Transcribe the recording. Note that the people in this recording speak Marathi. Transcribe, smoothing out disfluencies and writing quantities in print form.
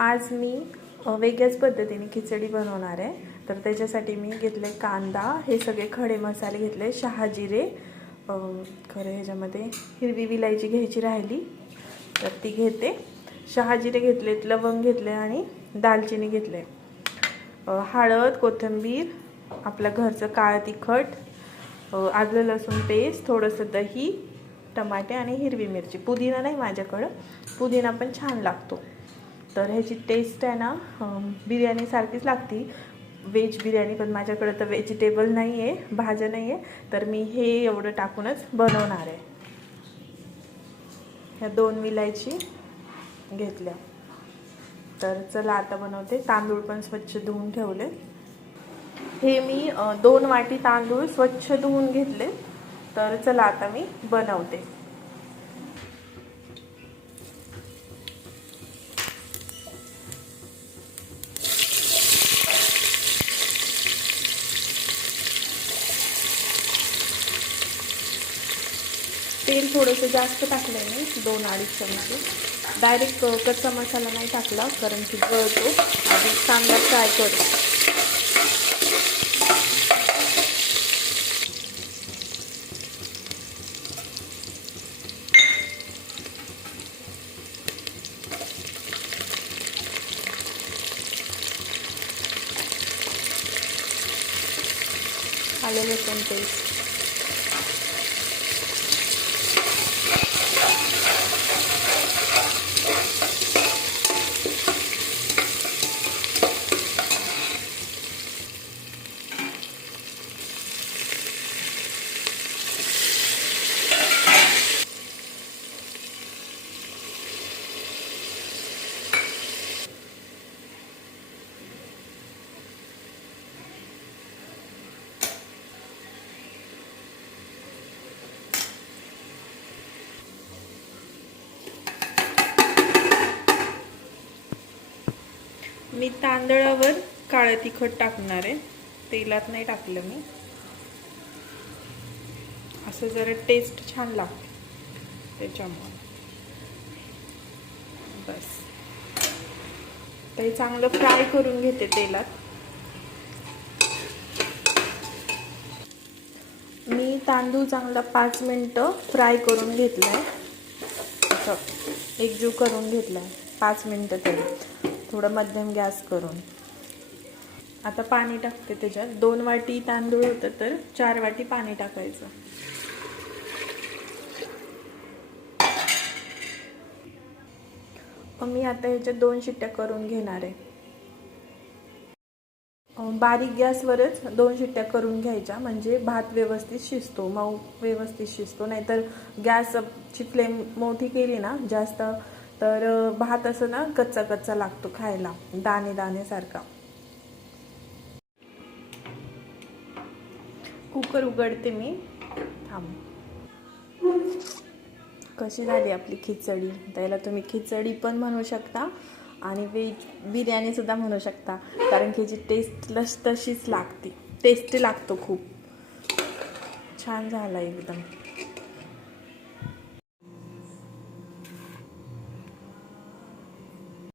आज मी वेगळ्याच पद्धतीने खिचडी बनवणार आहे। तर त्याच्यासाठी मी घेतले कांदा, हे सगळे खडे मसाले घेतले, शहाजिरे, खरं ह्याच्यामध्ये हिरवी विलायची घ्यायची राहिली तर ती घेते, शहाजिरे घेतलेत, लवंग घेतले आणि दालचिनी घेतले, हळद, कोथिंबीर, आपल्या घरचं काळं तिखट, आलं लसूण पेस्ट, थोडंसं दही, टमाटे आणि हिरवी मिरची। पुदिना नाही माझ्याकडं, पुदिना पण छान लागतो। तर ह्याची टेस्ट आहे ना बिर्याणी सारखीच लागती, व्हेज बिर्याणी, पण माझ्याकडे तर व्हेजिटेबल नाही आहे, भाज्या नाही आहे, तर मी हे एवढं टाकूनच बनवणार आहे। ह्या 2 विलायची घेतल्या। तर चला आता बनवते। तांदूळ पण स्वच्छ धुवून ठेवले। हे मी 2 वाटी तांदूळ स्वच्छ धुवून घेतले। तर चला आता मी बनवते। तेल थोडंसं जास्त टाकलं आहे मी, 2-2.5 चमचे। डायरेक्ट कच्चा मसाला नाही टाकला कारण की गळतो, आधी कांदा फ्राय करू। आलं लसूण पेस्ट, मी तांदळावर काळं तिखट टाकणार आहे, तेलात नाही टाकलं मी, असं जरा टेस्ट छान लागते त्याच्यामुळे। बस ते चांगलं फ्राय करून घेते तेलात। मी तांदूळ चांगला 5 मिनिटं फ्राय करून घेतलाय, असं एकजीव करून घेतलाय 5 मिनिटं तरी, थोडं मध्यम गॅस करून। आता पाणी टाकते त्याच्यात। 2 वाटी तांदूळ होतं तर 4 वाटी पाणी टाकायचं। मी आता ह्याच्यात 2 शिट्ट्या करून घेणार आहे। बारीक गॅसवरच 2 शिट्ट्या करून घ्यायच्या, म्हणजे भात व्यवस्थित शिजतो, मऊ व्यवस्थित शिजतो। नाहीतर गॅसची फ्लेम मोठी केली ना जास्त, तर भात असं ना कच्चा कच्चा लागतो खायला, दाणे दाण्यासारखा। कुकर उघडते मी, थांब। कशी झाली आपली खिचडी? त्याला तुम्ही खिचडी पण म्हणू शकता आणि व्हेज बिर्याणी सुद्धा म्हणू शकता, कारण की जी टेस्ट तशीच लागते, टेस्टी लागतो, खूप छान झाला एकदम।